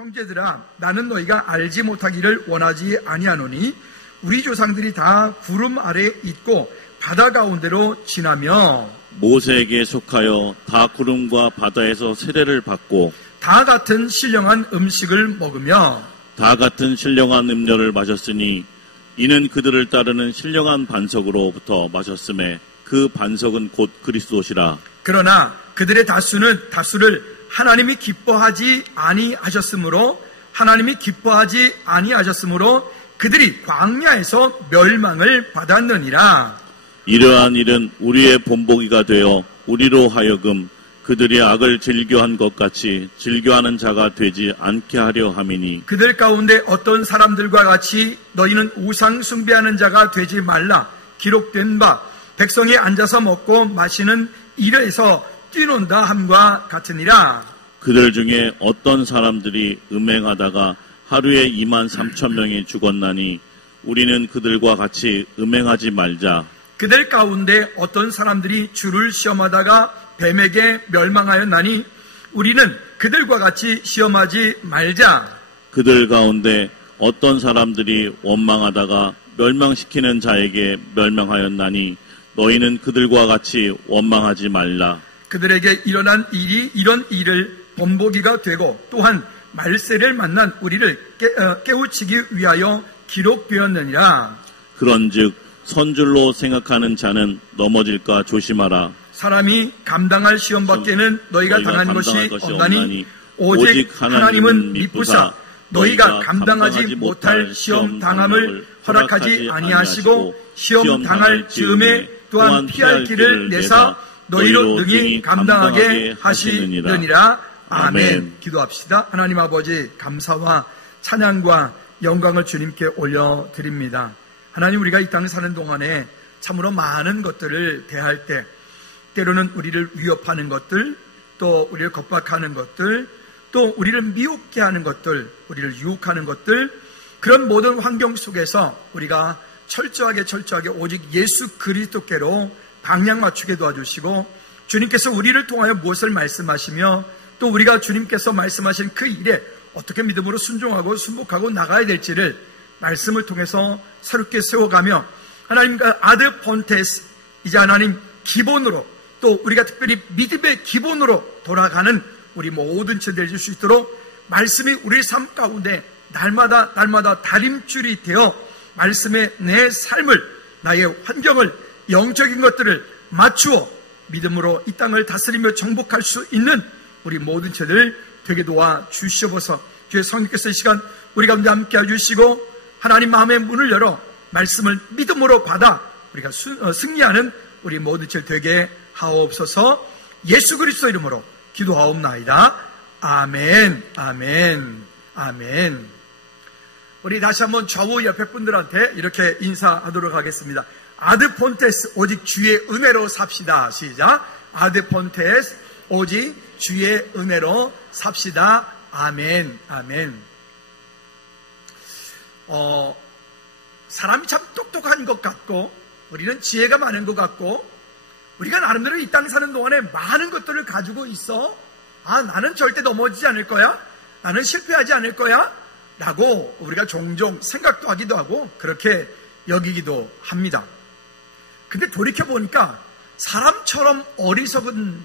형제들아, 나는 너희가 알지 못하기를 원하지 아니하노니 우리 조상들이 다 구름 아래 있고 바다 가운데로 지나며 모세에게 속하여 다 구름과 바다에서 세례를 받고 다 같은 신령한 음식을 먹으며 다 같은 신령한 음료를 마셨으니 이는 그들을 따르는 신령한 반석으로부터 마셨음에 그 반석은 곧 그리스도시라. 그러나 그들의 다수를 하나님이 기뻐하지 아니하셨으므로 그들이 광야에서 멸망을 받았느니라. 이러한 일은 우리의 본보기가 되어 우리로 하여금 그들이 악을 즐겨한 것 같이 즐겨하는 자가 되지 않게 하려 함이니 그들 가운데 어떤 사람들과 같이 너희는 우상 숭배하는 자가 되지 말라. 기록된 바 백성이 앉아서 먹고 마시는 일에서 뛰논다 함과 같으니라. 그들 중에 어떤 사람들이 음행하다가 하루에 23,000명이 죽었나니 우리는 그들과 같이 음행하지 말자. 그들 가운데 어떤 사람들이 주를 시험하다가 뱀에게 멸망하였나니 우리는 그들과 같이 시험하지 말자. 그들 가운데 어떤 사람들이 원망하다가 멸망시키는 자에게 멸망하였나니 너희는 그들과 같이 원망하지 말라. 그들에게 일어난 일이 이런 일을 본보기가 되고 또한 말세를 만난 우리를 깨우치기 위하여 기록되었느니라. 그런즉 선줄로 생각하는 자는 넘어질까 조심하라. 사람이 감당할 시험 밖에는 너희가 당한 것이 없나니 오직 하나님은 미쁘사 너희가 감당하지 못할 시험 당함을 허락하지 아니하시고 시험 당할 즈음에 또한 피할 길을 내사 너희로 능히 감당하게 하시느니라. 아멘. 기도합시다. 하나님 아버지, 감사와 찬양과 영광을 주님께 올려드립니다. 하나님, 우리가 이 땅에 사는 동안에 참으로 많은 것들을 대할 때 때로는 우리를 위협하는 것들, 또 우리를 겁박하는 것들, 또 우리를 미혹게 하는 것들, 우리를 유혹하는 것들, 그런 모든 환경 속에서 우리가 철저하게 오직 예수 그리스도께로 방향 맞추게 도와주시고 주님께서 우리를 통하여 무엇을 말씀하시며 또 우리가 주님께서 말씀하신 그 일에 어떻게 믿음으로 순종하고 순복하고 나가야 될지를 말씀을 통해서 새롭게 세워가며 하나님과 아드 폰테스, 이제 하나님 기본으로 또 우리가 특별히 믿음의 기본으로 돌아가는 우리 모든 체 될 수 있도록 말씀이 우리 삶 가운데 날마다 다림줄이 되어 말씀에 내 삶을, 나의 환경을, 영적인 것들을 맞추어 믿음으로 이 땅을 다스리며 정복할 수 있는 우리 모든 체들 되게 도와 주시옵소서. 주의 성령께서 이 시간 우리 가운데 함께 해주시고 하나님 마음의 문을 열어 말씀을 믿음으로 받아 우리가 승리하는 우리 모든 체들 되게 하옵소서. 예수 그리스도 이름으로 기도하옵나이다. 아멘, 아멘, 아멘. 우리 다시 한번 좌우 옆에 분들한테 이렇게 인사하도록 하겠습니다. 아드 폰테스, 오직 주의 은혜로 삽시다. 시작. 아드 폰테스, 오직 주의 은혜로 삽시다. 아멘, 아멘. 사람이 참 똑똑한 것 같고 우리는 지혜가 많은 것 같고 우리가 나름대로 이 땅 사는 동안에 많은 것들을 가지고 있어. 나는 절대 넘어지지 않을 거야. 나는 실패하지 않을 거야. 라고 우리가 종종 생각도 하기도 하고 그렇게 여기기도 합니다. 근데 돌이켜보니까 사람처럼 어리석은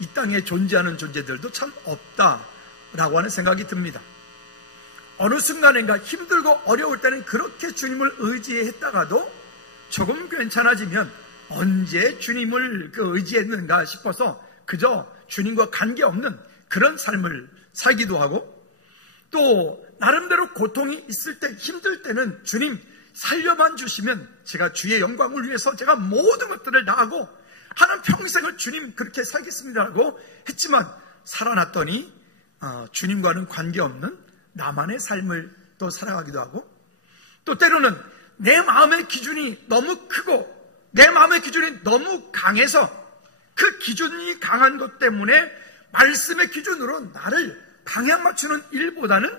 이 땅에 존재하는 존재들도 참 없다라고 하는 생각이 듭니다. 어느 순간인가 힘들고 어려울 때는 그렇게 주님을 의지했다가도 조금 괜찮아지면 언제 주님을 의지했는가 싶어서 그저 주님과 관계없는 그런 삶을 살기도 하고 또 나름대로 고통이 있을 때 힘들 때는 주님 살려만 주시면 제가 주의 영광을 위해서 제가 모든 것들을 다하고 하는 평생을 주님 그렇게 살겠습니다라고 했지만 살아났더니 주님과는 관계없는 나만의 삶을 또 살아가기도 하고 또 때로는 내 마음의 기준이 너무 크고 내 마음의 기준이 너무 강해서 그 기준이 강한 것 때문에 말씀의 기준으로 나를 방향 맞추는 일보다는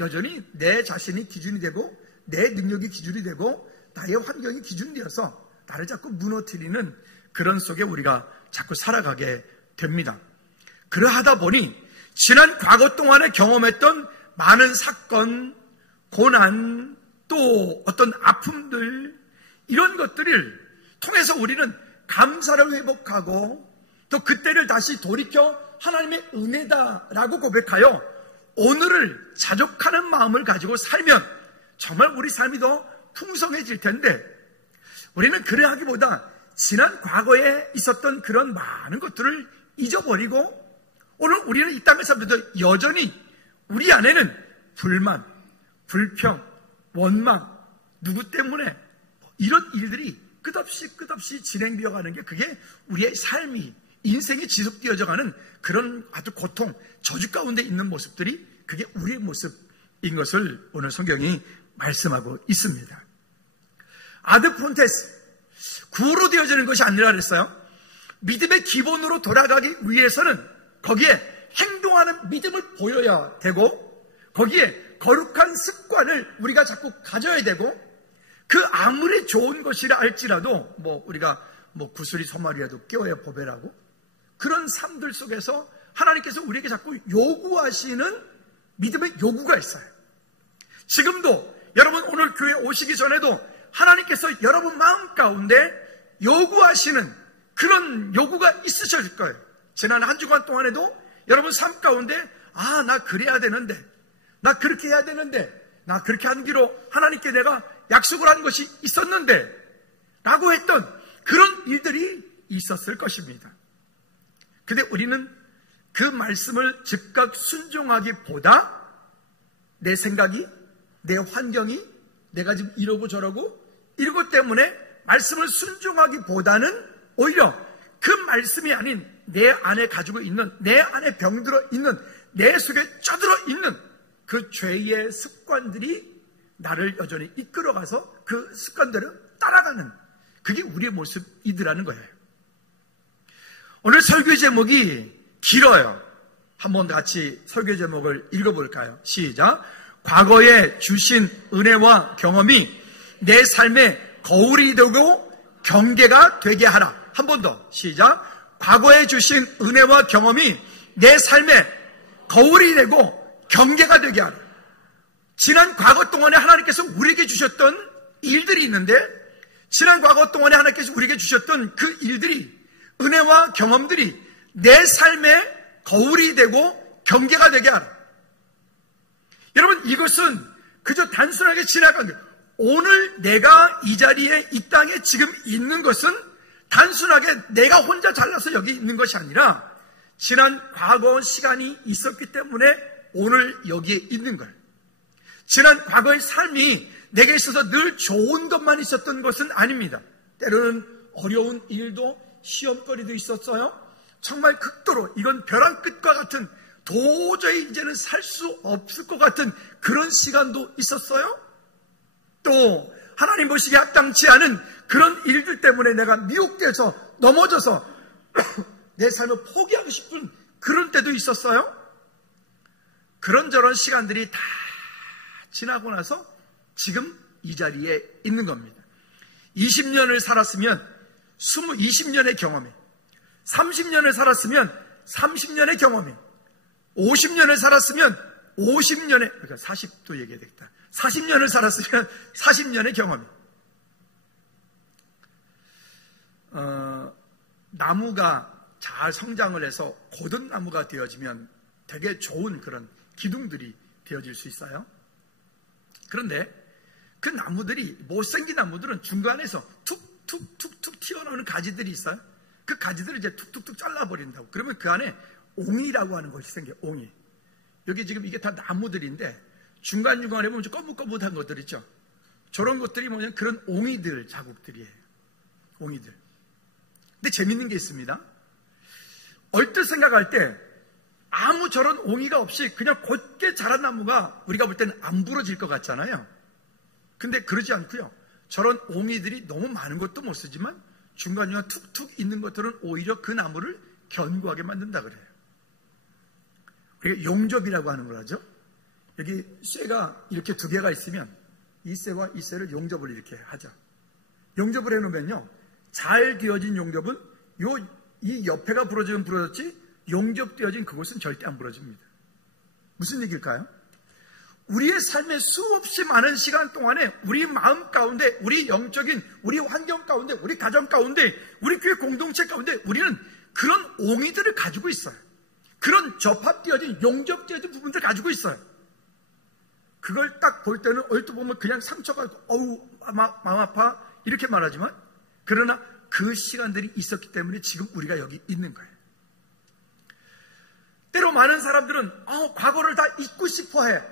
여전히 내 자신이 기준이 되고 내 능력이 기준이 되고 나의 환경이 기준이 되어서 나를 자꾸 무너뜨리는 그런 속에 우리가 자꾸 살아가게 됩니다. 그러하다 보니 지난 과거 동안에 경험했던 많은 사건, 고난, 또 어떤 아픔들, 이런 것들을 통해서 우리는 감사를 회복하고 또 그때를 다시 돌이켜 하나님의 은혜다라고 고백하여 오늘을 자족하는 마음을 가지고 살면 정말 우리 삶이 더 풍성해질 텐데, 우리는 그래 하기보다 지난 과거에 있었던 그런 많은 것들을 잊어버리고 오늘 우리는 이 땅을 살면서 여전히 우리 안에는 불만, 불평, 원망, 누구 때문에 이런 일들이 끝없이 진행되어 가는 게, 그게 우리의 삶이, 인생이 지속되어져 가는 그런 아주 고통, 저주 가운데 있는 모습들이, 그게 우리의 모습인 것을 오늘 성경이 말씀하고 있습니다. 아드 폰테스, 구로 되어지는 것이 아니라 그랬어요. 믿음의 기본으로 돌아가기 위해서는 거기에 행동하는 믿음을 보여야 되고, 거기에 거룩한 습관을 우리가 자꾸 가져야 되고, 그 아무리 좋은 것이라 할지라도 우리가 구슬이 소말이라도 끼워야 보배라고, 그런 삶들 속에서 하나님께서 우리에게 자꾸 요구하시는 믿음의 요구가 있어요. 지금도 여러분 오늘 교회 오시기 전에도 하나님께서 여러분 마음 가운데 요구하시는 그런 요구가 있으실 거예요. 지난 한 주간 동안에도 여러분 삶 가운데 나 그래야 되는데, 나 그렇게 해야 되는데, 나 그렇게 하는 기로 하나님께 내가 약속을 한 것이 있었는데 라고 했던 그런 일들이 있었을 것입니다. 근데 우리는 그 말씀을 즉각 순종하기보다 내 생각이, 내 환경이, 내가 지금 이러고 저러고 이러고 때문에 말씀을 순종하기보다는 오히려 그 말씀이 아닌 내 안에 가지고 있는, 내 안에 병들어 있는, 내 속에 쪄들어 있는 그 죄의 습관들이 나를 여전히 이끌어가서 그 습관대로 따라가는, 그게 우리의 모습이더라는 거예요. 오늘 설교의 제목이 길어요. 한번 같이 설교의 제목을 읽어볼까요? 시작. 과거에 주신 은혜와 경험이 내 삶의 거울이 되고 경계가 되게 하라. 한 번 더. 시작. 과거에 주신 은혜와 경험이 내 삶의 거울이 되고 경계가 되게 하라. 지난 과거 동안에 하나님께서 우리에게 주셨던 일들이 있는데, 지난 과거 동안에 하나님께서 우리에게 주셨던 그 일들이, 은혜와 경험들이 내 삶의 거울이 되고 경계가 되게 하라. 여러분, 이것은 그저 단순하게 지나간 게, 오늘 내가 이 자리에, 이 땅에 지금 있는 것은 단순하게 내가 혼자 잘나서 여기 있는 것이 아니라 지난 과거 시간이 있었기 때문에 오늘 여기에 있는 걸. 지난 과거의 삶이 내게 있어서 늘 좋은 것만 있었던 것은 아닙니다. 때로는 어려운 일도, 시험거리도 있었어요. 정말 극도로 이건 벼랑 끝과 같은, 도저히 이제는 살 수 없을 것 같은 그런 시간도 있었어요. 또 하나님 보시기에 합당치 않은 그런 일들 때문에 내가 미혹돼서 넘어져서 내 삶을 포기하고 싶은 그런 때도 있었어요. 그런저런 시간들이 다 지나고 나서 지금 이 자리에 있는 겁니다. 20년을 살았으면 20년의 경험이, 30년을 살았으면 30년의 경험이, 50년을 살았으면 50년의, 그러니까 40도 얘기해야 되겠다. 40년을 살았으면 40년의 경험이. 나무가 잘 성장을 해서 고든 나무가 되어지면 되게 좋은 그런 기둥들이 되어질 수 있어요. 그런데 그 나무들이, 못생긴 나무들은 중간에서 툭툭툭툭 튀어나오는 가지들이 있어요. 그 가지들을 이제 툭툭툭 잘라버린다고. 그러면 그 안에 옹이라고 하는 것이 생겨요. 옹이. 여기 지금 이게 다 나무들인데 중간중간에 보면 꺼뭇꺼뭇한 것들 있죠. 저런 것들이 뭐냐면 그런 옹이들 자국들이에요. 옹이들. 근데 재밌는 게 있습니다. 얼뜻 생각할 때 아무 저런 옹이가 없이 그냥 곧게 자란 나무가 우리가 볼 때는 안 부러질 것 같잖아요. 근데 그러지 않고요. 저런 옹이들이 너무 많은 것도 못 쓰지만 중간중간 툭툭 있는 것들은 오히려 그 나무를 견고하게 만든다 그래요. 우리가 용접이라고 하는 걸 하죠. 여기 쇠가 이렇게 두 개가 있으면 이 쇠와 이 쇠를 용접을 이렇게 하죠. 용접을 해놓으면요, 잘 되어진 용접은 이 옆에가 부러지면 부러졌지 용접되어진 그곳은 절대 안 부러집니다. 무슨 얘기일까요? 우리의 삶의 수없이 많은 시간 동안에 우리 마음 가운데, 우리 영적인, 우리 환경 가운데, 우리 가정 가운데, 우리 교회 공동체 가운데 우리는 그런 옹이들을 가지고 있어요. 그런 접합되어진, 용접되어진 부분들을 가지고 있어요. 그걸 딱 볼 때는 얼핏 보면 그냥 상처가 어우 마음 아파 이렇게 말하지만, 그러나 그 시간들이 있었기 때문에 지금 우리가 여기 있는 거예요. 때로 많은 사람들은 과거를 다 잊고 싶어해.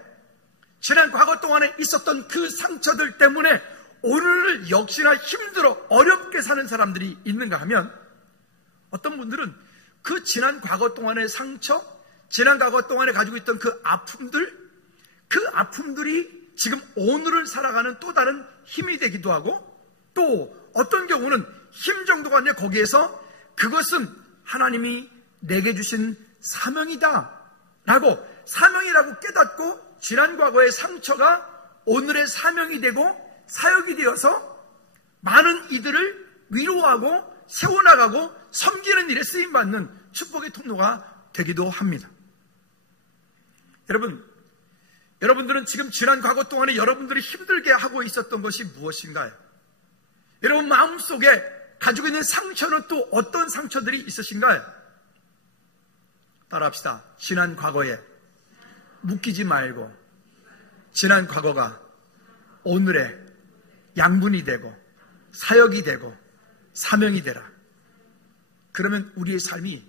지난 과거 동안에 있었던 그 상처들 때문에 오늘 역시나 힘들어 어렵게 사는 사람들이 있는가 하면, 어떤 분들은 그 지난 과거 동안의 상처, 지난 과거 동안에 가지고 있던 그 아픔들이 지금 오늘을 살아가는 또 다른 힘이 되기도 하고, 또 어떤 경우는 힘 정도가 아니라 거기에서 그것은 하나님이 내게 주신 사명이다 라고, 사명이라고 깨닫고 지난 과거의 상처가 오늘의 사명이 되고 사역이 되어서 많은 이들을 위로하고 세워나가고 섬기는 일에 쓰임받는 축복의 통로가 되기도 합니다. 여러분들은 지금 지난 과거 동안에 여러분들이 힘들게 하고 있었던 것이 무엇인가요? 여러분 마음속에 가지고 있는 상처는 또 어떤 상처들이 있으신가요? 따라합시다. 지난 과거에 묶이지 말고 지난 과거가 오늘의 양분이 되고 사역이 되고 사명이 되라. 그러면 우리의 삶이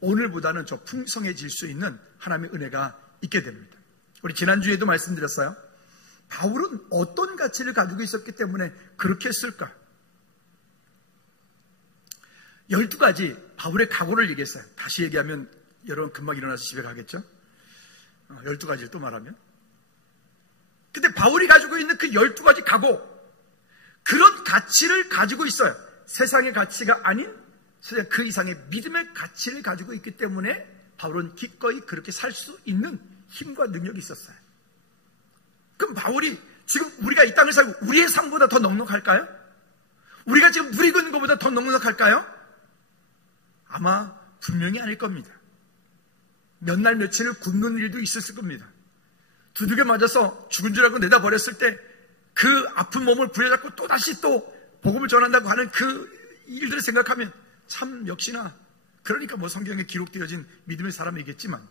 오늘보다는 더 풍성해질 수 있는 하나님의 은혜가 있게 됩니다. 우리 지난주에도 말씀드렸어요. 바울은 어떤 가치를 가지고 있었기 때문에 그렇게 했을까? 12가지 바울의 각오를 얘기했어요. 다시 얘기하면 여러분 금방 일어나서 집에 가겠죠? 12가지를 또 말하면. 근데 바울이 가지고 있는 그 12가지 각오, 그런 가치를 가지고 있어요. 세상의 가치가 아닌 세상 그 이상의 믿음의 가치를 가지고 있기 때문에 바울은 기꺼이 그렇게 살 수 있는 힘과 능력이 있었어요. 그럼 바울이 지금 우리가 이 땅을 살고 우리의 삶보다 더 넉넉할까요? 우리가 지금 누리고 있는 것보다 더 넉넉할까요? 아마 분명히 아닐 겁니다. 몇 날 며칠을 굶는 일도 있었을 겁니다. 두들겨 맞아서 죽은 줄 알고 내다 버렸을 때 그 아픈 몸을 부여잡고 또다시 또 복음을 전한다고 하는 그 일들을 생각하면 참 역시나, 그러니까 뭐 성경에 기록되어진 믿음의 사람이겠지만,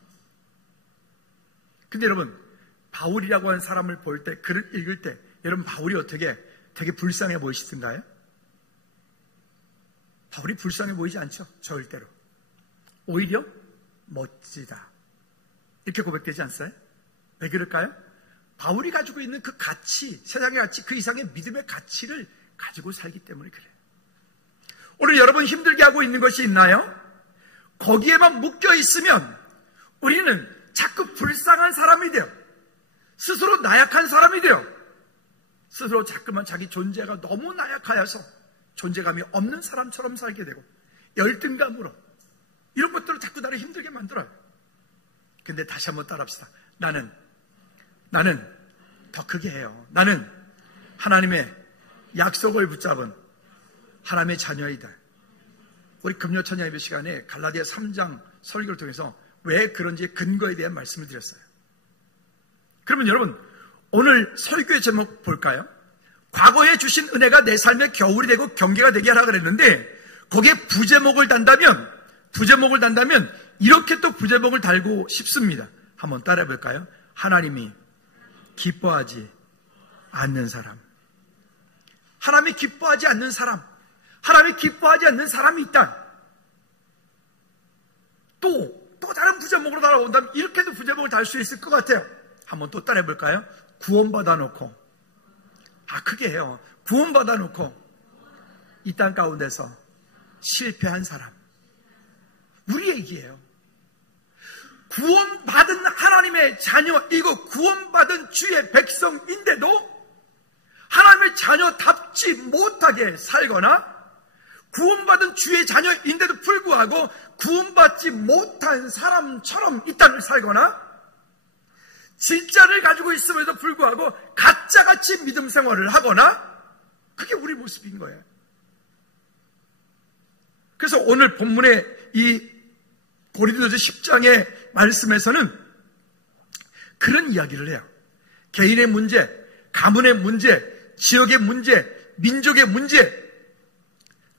근데 여러분 바울이라고 하는 사람을 볼 때, 글을 읽을 때 여러분 바울이 어떻게 되게 불쌍해 보이시던가요? 바울이 불쌍해 보이지 않죠. 절대로. 오히려 멋지다 이렇게 고백되지 않았어요? 왜 그럴까요? 바울이 가지고 있는 그 가치, 세상의 가치, 그 이상의 믿음의 가치를 가지고 살기 때문에 그래요. 오늘 여러분 힘들게 하고 있는 것이 있나요? 거기에만 묶여 있으면 우리는 자꾸 불쌍한 사람이 돼요. 스스로 나약한 사람이 돼요. 스스로 자꾸만 자기 존재가 너무 나약하여서 존재감이 없는 사람처럼 살게 되고, 열등감으로 이런 것들을 자꾸 나를 힘들게 만들어요. 근데 다시 한번 따라합시다. 나는 더 크게 해요. 나는 하나님의 약속을 붙잡은 하나님의 자녀이다. 우리 금요 천야 예배 시간에 갈라디아 3장 설교를 통해서 왜 그런지의 근거에 대한 말씀을 드렸어요. 그러면 여러분 오늘 설교의 제목 볼까요? 과거에 주신 은혜가 내 삶의 겨울이 되고 경계가 되게 하라 그랬는데, 거기에 부제목을 단다면 이렇게 또 부제목을 달고 싶습니다. 한번 따라해 볼까요? 하나님이 기뻐하지 않는 사람. 하나님이 기뻐하지 않는 사람. 하나님이 기뻐하지 않는 사람이 있다. 또 다른 부제목으로 달아온다면 이렇게도 부제목을 달 수 있을 것 같아요. 한번 또 따라해 볼까요? 구원받아 놓고, 크게 해요. 구원받아 놓고 이 땅 가운데서 실패한 사람. 우리 얘기예요. 구원받은 하나님의 자녀이고 구원받은 주의 백성인데도 하나님의 자녀답지 못하게 살거나, 구원받은 주의 자녀인데도 불구하고 구원받지 못한 사람처럼 이 땅을 살거나, 진짜를 가지고 있음에도 불구하고 가짜같이 믿음 생활을 하거나, 그게 우리 모습인 거예요. 그래서 오늘 본문의 이 고린도서 10장의 말씀에서는 그런 이야기를 해요. 개인의 문제, 가문의 문제, 지역의 문제, 민족의 문제,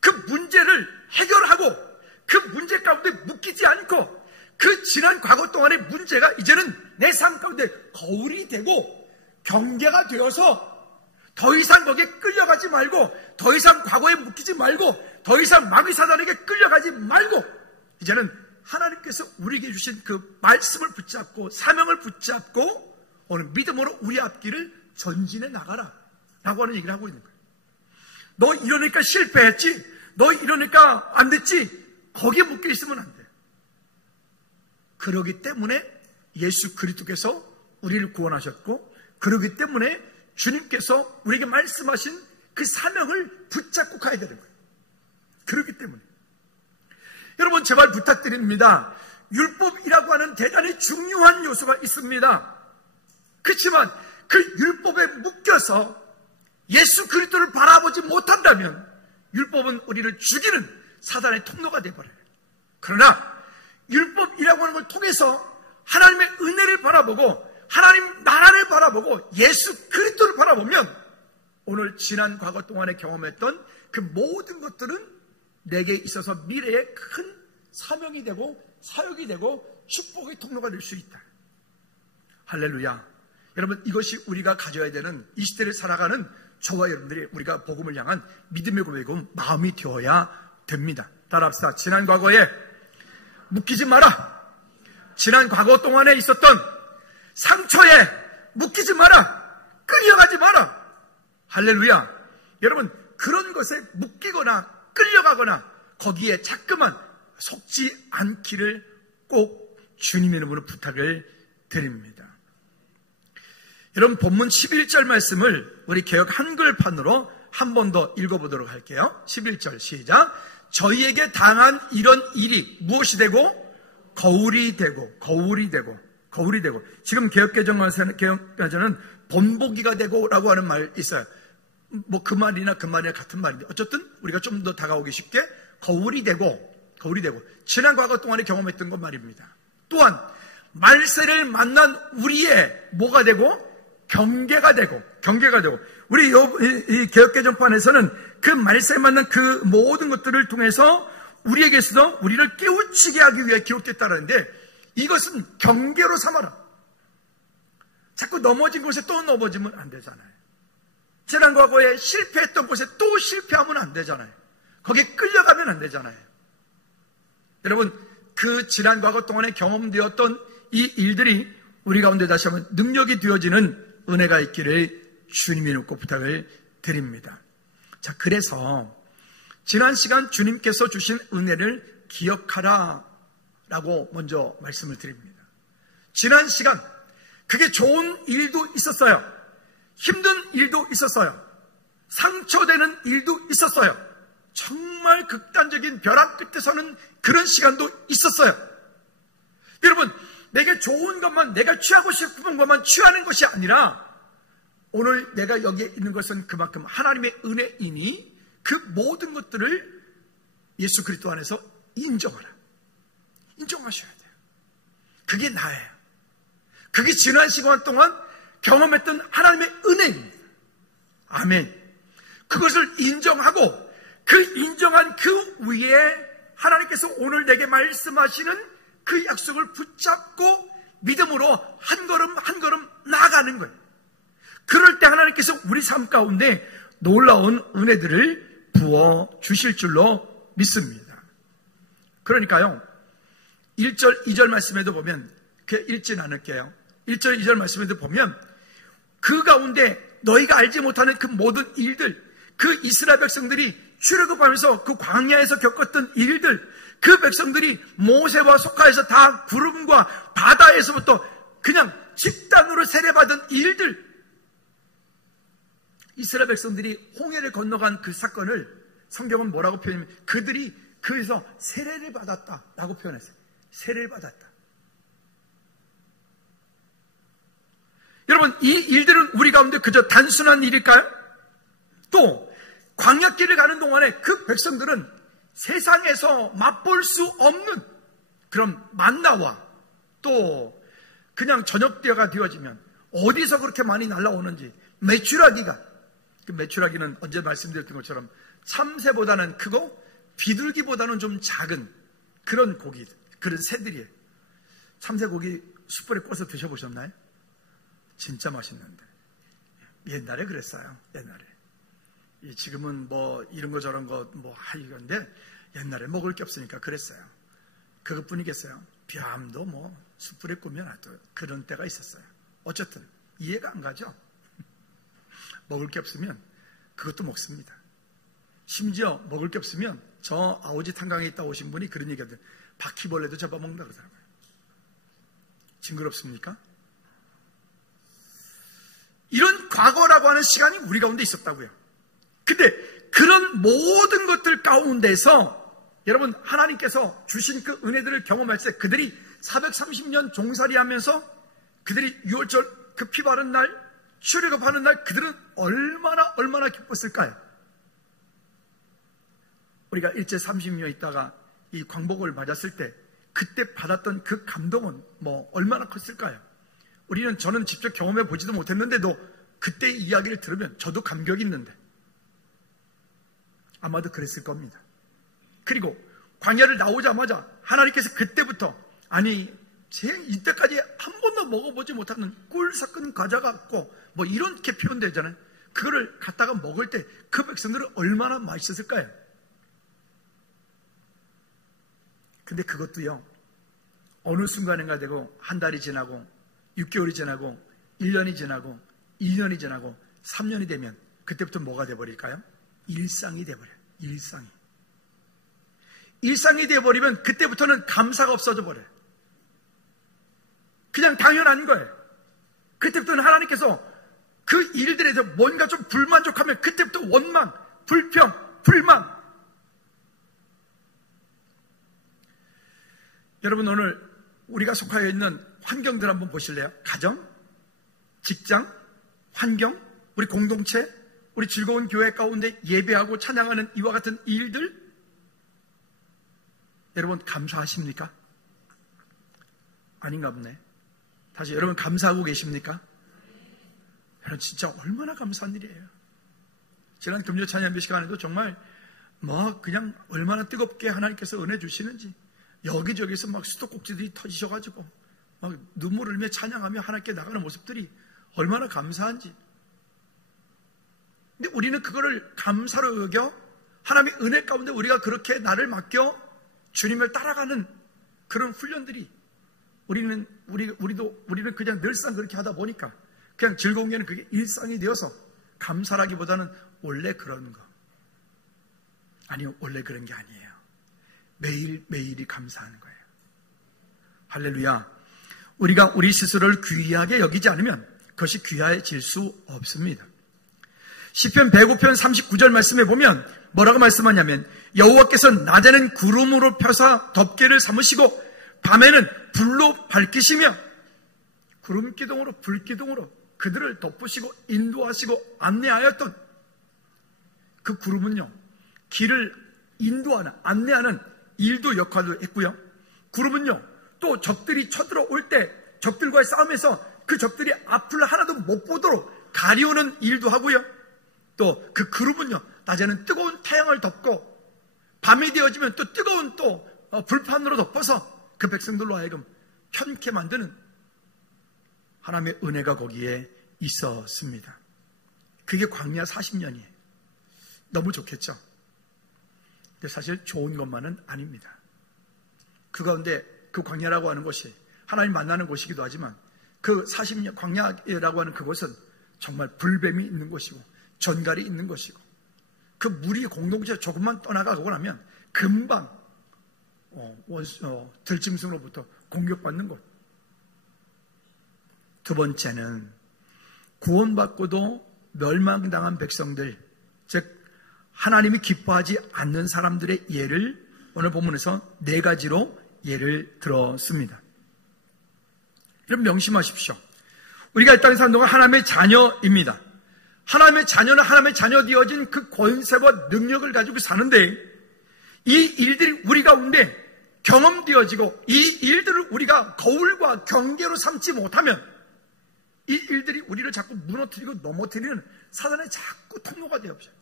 그 문제를 해결하고 그 문제 가운데 묶이지 않고 그 지난 과거 동안의 문제가 이제는 내 삶 가운데 거울이 되고 경계가 되어서 더 이상 거기에 끌려가지 말고, 더 이상 과거에 묶이지 말고, 더 이상 마귀 사단에게 끌려가지 말고, 이제는 하나님께서 우리에게 주신 그 말씀을 붙잡고 사명을 붙잡고 오늘 믿음으로 우리 앞길을 전진해 나가라 라고 하는 얘기를 하고 있는 거예요. 너 이러니까 실패했지, 너 이러니까 안 됐지, 거기에 묶여 있으면 안 돼. 그러기 때문에 예수 그리스도께서 우리를 구원하셨고, 그러기 때문에 주님께서 우리에게 말씀하신 그 사명을 붙잡고 가야 되는 거예요. 그렇기 때문에 여러분, 제발 부탁드립니다. 율법이라고 하는 대단히 중요한 요소가 있습니다. 그렇지만 그 율법에 묶여서 예수 그리스도를 바라보지 못한다면 율법은 우리를 죽이는 사단의 통로가 되어버려요. 그러나 율법이라고 하는 걸 통해서 하나님의 은혜를 바라보고 하나님 나라를 바라보고 예수 그리스도를 바라보면 오늘 지난 과거 동안에 경험했던 그 모든 것들은 내게 있어서 미래에 큰 사명이 되고 사역이 되고 축복의 통로가 될 수 있다. 할렐루야. 여러분, 이것이 우리가 가져야 되는 이 시대를 살아가는 저와 여러분들이 우리가 복음을 향한 믿음의 고백은 마음이 되어야 됩니다. 따라합시다. 지난 과거에 묶이지 마라. 지난 과거 동안에 있었던 상처에 묶이지 마라. 끌려가지 마라. 할렐루야. 여러분, 그런 것에 묶이거나 끌려가거나 거기에 자꾸만 속지 않기를 꼭 주님의 이름으로 부탁을 드립니다. 여러분, 본문 11절 말씀을 우리 개역 한글판으로 한 번 더 읽어보도록 할게요. 11절 시작. 저희에게 당한 이런 일이 무엇이 되고 거울이 되고 거울이 되고 거울이 되고. 지금 개역개정은 본보기가 되고 라고 하는 말이 있어요. 뭐 그 말이나 그 말이나 같은 말인데 어쨌든 우리가 좀 더 다가오기 쉽게 거울이 되고 지난 과거 동안에 경험했던 것 말입니다. 또한 말세를 만난 우리의 뭐가 되고 경계가 되고 우리 이 개역개정판에서는 그 말세에 만난 그 모든 것들을 통해서 우리에게서 우리를 깨우치게 하기 위해 기록됐다는데 이것은 경계로 삼아라. 자꾸 넘어진 곳에 또 넘어지면 안 되잖아요. 지난 과거에 실패했던 곳에 또 실패하면 안 되잖아요. 거기에 끌려가면 안 되잖아요. 여러분, 그 지난 과거 동안에 경험되었던 이 일들이 우리 가운데 다시 한번 능력이 되어지는 은혜가 있기를 주님이 놓고 부탁을 드립니다. 자, 그래서 지난 시간 주님께서 주신 은혜를 기억하라 라고 먼저 말씀을 드립니다. 지난 시간 그게 좋은 일도 있었어요. 힘든 일도 있었어요. 상처되는 일도 있었어요. 정말 극단적인 벼락 끝에서는 그런 시간도 있었어요. 여러분, 내게 좋은 것만, 내가 취하고 싶은 것만 취하는 것이 아니라 오늘 내가 여기에 있는 것은 그만큼 하나님의 은혜이니 그 모든 것들을 예수 그리스도 안에서 인정하라. 인정하셔야 돼요. 그게 나예요. 그게 지난 시간 동안 경험했던 하나님의 은혜입니다. 아멘. 그것을 인정하고 그 인정한 그 위에 하나님께서 오늘 내게 말씀하시는 그 약속을 붙잡고 믿음으로 한 걸음 한 걸음 나아가는 거예요. 그럴 때 하나님께서 우리 삶 가운데 놀라운 은혜들을 부어주실 줄로 믿습니다. 그러니까요, 1절, 2절 말씀에도 보면, 읽진 않을게요. 1절, 2절 말씀에도 보면 그 가운데 너희가 알지 못하는 그 모든 일들, 그 이스라엘 백성들이 출애굽하면서 그 광야에서 겪었던 일들, 그 백성들이 모세와 속하에서 다 구름과 바다에서부터 그냥 집단으로 세례받은 일들, 이스라엘 백성들이 홍해를 건너간 그 사건을 성경은 뭐라고 표현하냐면 그들이 그에서 세례를 받았다라고 표현했어요. 세례를 받았다. 여러분, 이 일들은 우리 가운데 그저 단순한 일일까요? 또 광야길을 가는 동안에 그 백성들은 세상에서 맛볼 수 없는 그런 만나와 또 그냥 저녁 때가 되어지면 어디서 그렇게 많이 날아오는지. 메추라기가, 그 메추라기는 언제 말씀드렸던 것처럼 참새보다는 크고 비둘기보다는 좀 작은 그런 고기, 그런 새들이에요. 참새고기 숯불에 구워서 드셔보셨나요? 진짜 맛있는데. 옛날에 그랬어요. 옛날에. 지금은 뭐 이런 거 저런 거 뭐 하이건데 옛날에 먹을 게 없으니까 그랬어요. 그것뿐이겠어요. 벼암도 뭐 숯불에 구우면 또 그런 때가 있었어요. 어쨌든 이해가 안 가죠? 먹을 게 없으면 그것도 먹습니다. 심지어 먹을 게 없으면 저 아오지 탄강에 있다 오신 분이 그런 얘기하거든요. 바퀴벌레도 잡아먹는다 그러더라고요. 징그럽습니까? 이런 과거라고 하는 시간이 우리 가운데 있었다고요. 근데 그런 모든 것들 가운데서 여러분 하나님께서 주신 그 은혜들을 경험할 때 그들이 430년 종살이 하면서 그들이 6월절 그 피 바른 날 출애굽하는 날 그들은 얼마나 기뻤을까요? 우리가 일제 30년 있다가 이 광복을 맞았을 때 그때 받았던 그 감동은 뭐 얼마나 컸을까요? 저는 직접 경험해 보지도 못했는데도 그때 이야기를 들으면 저도 감격이 있는데 아마도 그랬을 겁니다. 그리고 광야를 나오자마자 하나님께서 그때부터 이때까지 한 번도 먹어보지 못하는 꿀 섞은 과자 같고 뭐 이렇게 표현되잖아요. 그거를 갖다가 먹을 때 그 백성들은 얼마나 맛있었을까요? 근데 그것도요, 어느 순간인가 되고 한 달이 지나고 6개월이 지나고 1년이 지나고 2년이 지나고 3년이 되면 그때부터 뭐가 돼버릴까요? 일상이 돼버려요. 일상이 돼버리면 그때부터는 감사가 없어져 버려요. 그냥 당연한 거예요. 그때부터는 하나님께서 그 일들에서 뭔가 좀 불만족하면 그때부터 원망, 불평, 불만. 여러분 오늘 우리가 속하여 있는 환경들 한번 보실래요? 가정, 직장, 환경, 우리 공동체, 우리 즐거운 교회 가운데 예배하고 찬양하는 이와 같은 일들 여러분 감사하십니까? 아닌가 보네. 다시 여러분 감사하고 계십니까? 여러분 진짜 얼마나 감사한 일이에요. 지난 금요 찬양 예배 시간에도 정말 그냥 얼마나 뜨겁게 하나님께서 은혜 주시는지 여기저기서 막 수도꼭지들이 터지셔가지고 막 눈물을 흘리며 찬양하며 하나님께 나가는 모습들이 얼마나 감사한지. 근데 우리는 그거를 감사로 여겨 하나님의 은혜 가운데 우리가 그렇게 나를 맡겨 주님을 따라가는 그런 훈련들이 우리는 그냥 늘상 그렇게 하다 보니까 그냥 즐거운 게는 그게 일상이 되어서 감사라기보다는 원래 그런 거. 아니요, 원래 그런 게 아니에요. 매일매일이 감사하는 거예요. 할렐루야. 우리가 우리 스스로를 귀하게 여기지 않으면 그것이 귀하해질 수 없습니다. 시편 105편 39절 말씀에 보면 뭐라고 말씀하냐면 여호와께서 낮에는 구름으로 펴사 덮개를 삼으시고 밤에는 불로 밝히시며 구름기둥으로 불기둥으로 그들을 덮으시고 인도하시고 안내하였던 그 구름은요, 길을 인도하는 안내하는 일도 역할도 했고요. 구름은요, 또 적들이 쳐들어올 때 적들과의 싸움에서 그 적들이 앞을 하나도 못 보도록 가리우는 일도 하고요. 또 그 구름은요, 낮에는 뜨거운 태양을 덮고 밤이 되어지면 또 뜨거운 불판으로 덮어서 그 백성들로 하여금 편케 만드는 하나님의 은혜가 거기에 있었습니다. 그게 광야 40년이에요. 너무 좋겠죠? 근데 사실 좋은 것만은 아닙니다. 그 가운데 그 광야라고 하는 곳이 하나님 만나는 곳이기도 하지만 그 40년 광야라고 하는 그곳은 정말 불뱀이 있는 곳이고 전갈이 있는 곳이고 그 무리 공동체 조금만 떠나가고 나면 금방 들짐승으로부터 공격받는 곳. 두 번째는 구원받고도 멸망당한 백성들, 즉 하나님이 기뻐하지 않는 사람들의 예를 오늘 본문에서 4가지로 예를 들었습니다. 여러분 명심하십시오. 우리가 이 땅에 사는 동안 하나님의 자녀입니다. 하나님의 자녀는 하나님의 자녀 되어진 그 권세와 능력을 가지고 사는데 이 일들이 우리 가운데 경험되어지고 이 일들을 우리가 거울과 경계로 삼지 못하면 이 일들이 우리를 자꾸 무너뜨리고 넘어뜨리는 사단의 자꾸 통로가 되어버려요.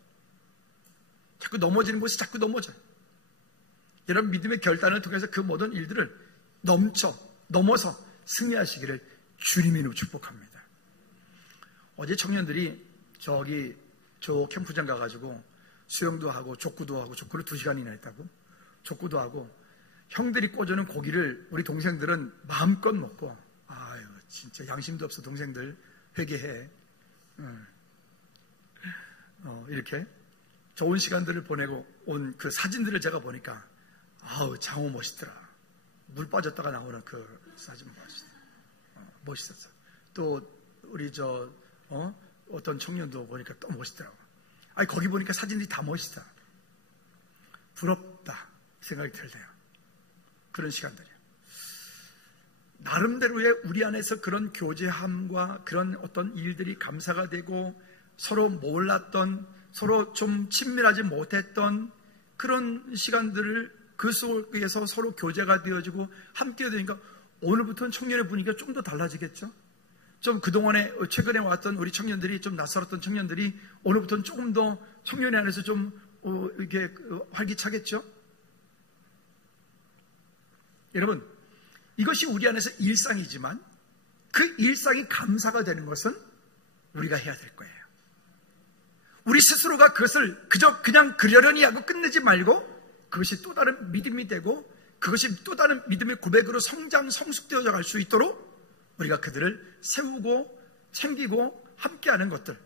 자꾸 넘어지는 곳이 자꾸 넘어져요. 여러분 믿음의 결단을 통해서 그 모든 일들을 넘어서 승리하시기를 주님의 이름으로 축복합니다. 어제 청년들이 저 캠프장 가가지고 수영도 하고 족구도 하고, 족구를 2시간이나 했다고, 족구도 하고, 형들이 꽂아놓은 고기를 우리 동생들은 마음껏 먹고, 아유 진짜 양심도 없어. 동생들 회개해. 이렇게 좋은 시간들을 보내고 온 그 사진들을 제가 보니까 아우 장호 멋있더라. 물 빠졌다가 나오는 그 사진 멋있었어. 또 우리 어떤 청년도 보니까 또 멋있더라고. 아니 거기 보니까 사진들이 다 멋있다. 부럽다 생각이 들대요. 그런 시간들이에요. 나름대로의 우리 안에서 그런 교제함과 그런 어떤 일들이 감사가 되고, 서로 몰랐던, 서로 좀 친밀하지 못했던 그런 시간들을 그 속에서 서로 교제가 되어지고 함께 되니까 오늘부터는 청년의 분위기가 좀 더 달라지겠죠? 좀 그동안에 최근에 왔던 우리 청년들이, 좀 낯설었던 청년들이 오늘부터는 조금 더 청년의 안에서 좀 이렇게 활기차겠죠? 여러분, 이것이 우리 안에서 일상이지만 그 일상이 감사가 되는 것은 우리가 해야 될 거예요. 우리 스스로가 그것을 그냥 그러려니 하고 끝내지 말고, 그것이 또 다른 믿음이 되고, 그것이 또 다른 믿음의 고백으로 성숙되어져 갈 수 있도록 우리가 그들을 세우고 챙기고 함께하는 것들,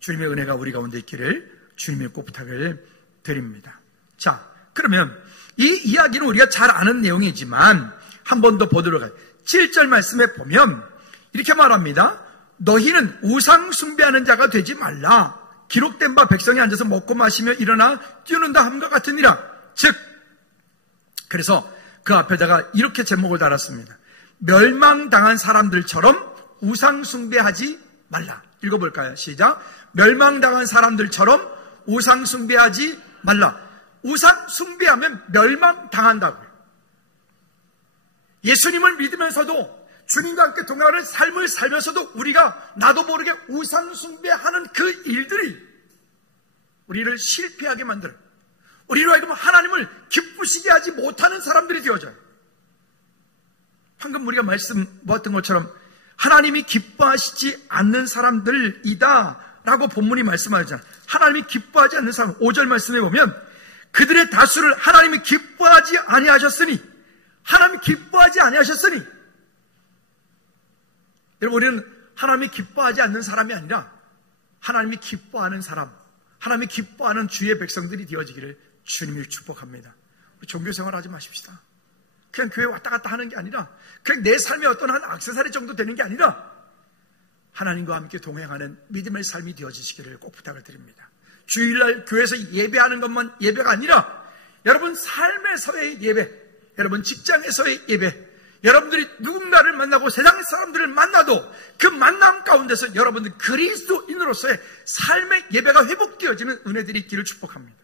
주님의 은혜가 우리 가운데 있기를 주님의 꼭 부탁을 드립니다. 자, 그러면 이 이야기는 우리가 잘 아는 내용이지만 한 번 더 보도록 할게요. 7절 말씀에 보면 이렇게 말합니다. 너희는 우상 숭배하는 자가 되지 말라. 기록된 바 백성이 앉아서 먹고 마시며 일어나 뛰어는다 함과 같으니라. 즉, 그래서 그 앞에다가 이렇게 제목을 달았습니다. 멸망당한 사람들처럼 우상 숭배하지 말라. 읽어볼까요? 시작. 멸망당한 사람들처럼 우상 숭배하지 말라. 우상 숭배하면 멸망당한다고요. 예수님을 믿으면서도 주님과 함께 동행하는 삶을 살면서도 우리가 나도 모르게 우상 숭배하는 그 일들이 우리를 실패하게 만들어요. 우리로 하여금 하나님을 기쁘시게 하지 못하는 사람들이 되어져요. 방금 우리가 말씀 보았던 것처럼 하나님이 기뻐하시지 않는 사람들이다 라고 본문이 말씀하잖아요. 하나님이 기뻐하지 않는 사람, 5절 말씀에 보면 그들의 다수를 하나님이 기뻐하지 아니하셨으니, 하나님이 기뻐하지 아니하셨으니, 여러분, 우리는 하나님이 기뻐하지 않는 사람이 아니라 하나님이 기뻐하는 사람, 하나님이 기뻐하는 주의 백성들이 되어지기를 주님을 축복합니다. 종교생활 하지 마십시다. 그냥 교회 왔다 갔다 하는 게 아니라, 그냥 내 삶의 어떤 한 액세서리 정도 되는 게 아니라 하나님과 함께 동행하는 믿음의 삶이 되어지시기를 꼭 부탁을 드립니다. 주일날 교회에서 예배하는 것만 예배가 아니라 여러분 삶에서의 예배, 여러분 직장에서의 예배, 여러분들이 누군가를 만나고 세상 사람들을 만나도 그 만남 가운데서 여러분들 그리스도인으로서의 삶의 예배가 회복되어지는 은혜들이 있기를 축복합니다.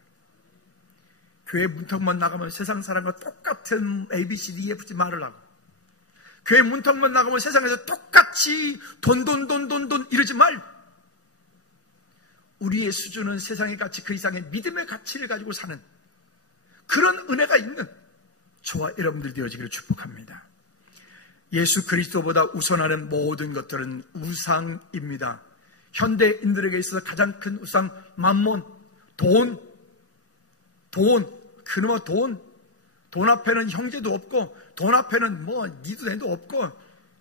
교회 문턱만 나가면 세상 사람과 똑같은 ABCD EFG 말을 하고, 교회 문턱만 나가면 세상에서 똑같이 돈 이러지 말고, 우리의 수준은 세상의 가치 그 이상의 믿음의 가치를 가지고 사는 그런 은혜가 있는 저와 여러분들 되어지기를 축복합니다. 예수 그리스도보다 우선하는 모든 것들은 우상입니다. 현대인들에게 있어서 가장 큰 우상, 만몬, 돈, 그놈의 돈 앞에는 형제도 없고, 돈 앞에는 니도 내도 없고,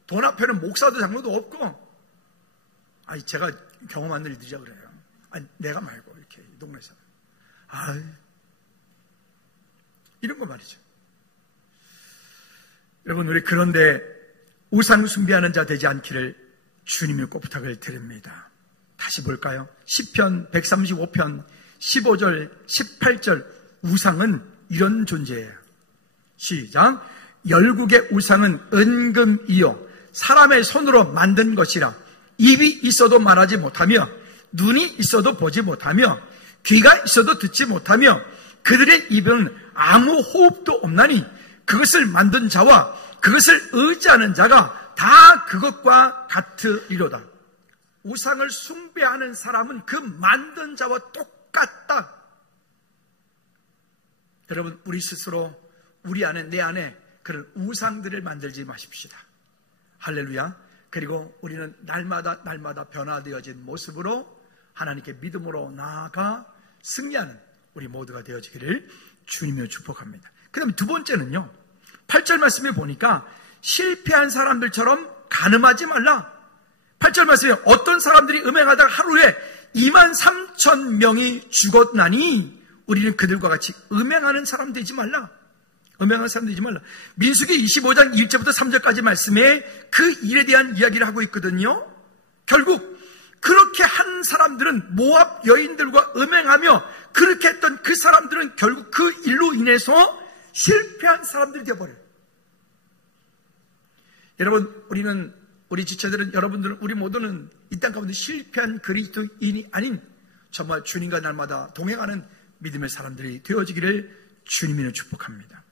돈 앞에는 목사도 장로도 없고, 제가 경험한 일들이라 그래요. 내가 말고 이렇게 이 동네에서 이런 거 말이죠. 여러분, 우리 그런데 우상 숭배하는 자 되지 않기를 주님의 꼭 부탁을 드립니다. 다시 볼까요? 시편 135편 15절 18절, 우상은 이런 존재예요. 시작. 열국의 우상은 은금이요 사람의 손으로 만든 것이라. 입이 있어도 말하지 못하며 눈이 있어도 보지 못하며 귀가 있어도 듣지 못하며 그들의 입은 아무 호흡도 없나니 그것을 만든 자와 그것을 의지하는 자가 다 그것과 같으리로다. 우상을 숭배하는 사람은 그 만든 자와 똑같다. 여러분, 우리 스스로 우리 안에, 내 안에 그런 우상들을 만들지 마십시다. 할렐루야. 그리고 우리는 날마다 변화되어진 모습으로 하나님께 믿음으로 나아가 승리하는 우리 모두가 되어지기를 주님으로 축복합니다. 그 다음에 두 번째는요, 8절 말씀에 보니까 실패한 사람들처럼 간음하지 말라. 8절 말씀에 어떤 사람들이 음행하다가 하루에 23,000명이 죽었나니 우리는 그들과 같이 음행하는 사람 되지 말라. 음행하는 사람 되지 말라. 민수기 25장 1절부터 3절까지 말씀에 그 일에 대한 이야기를 하고 있거든요. 결국 그렇게 한 사람들은 모압 여인들과 음행하며 그렇게 했던 그 사람들은 결국 그 일로 인해서 실패한 사람들이 되어버려요. 여러분, 우리 지체들은, 여러분들은, 우리 모두는 이 땅 가운데 실패한 그리스도인이 아닌 정말 주님과 날마다 동행하는 믿음의 사람들이 되어지기를 주님이 축복합니다.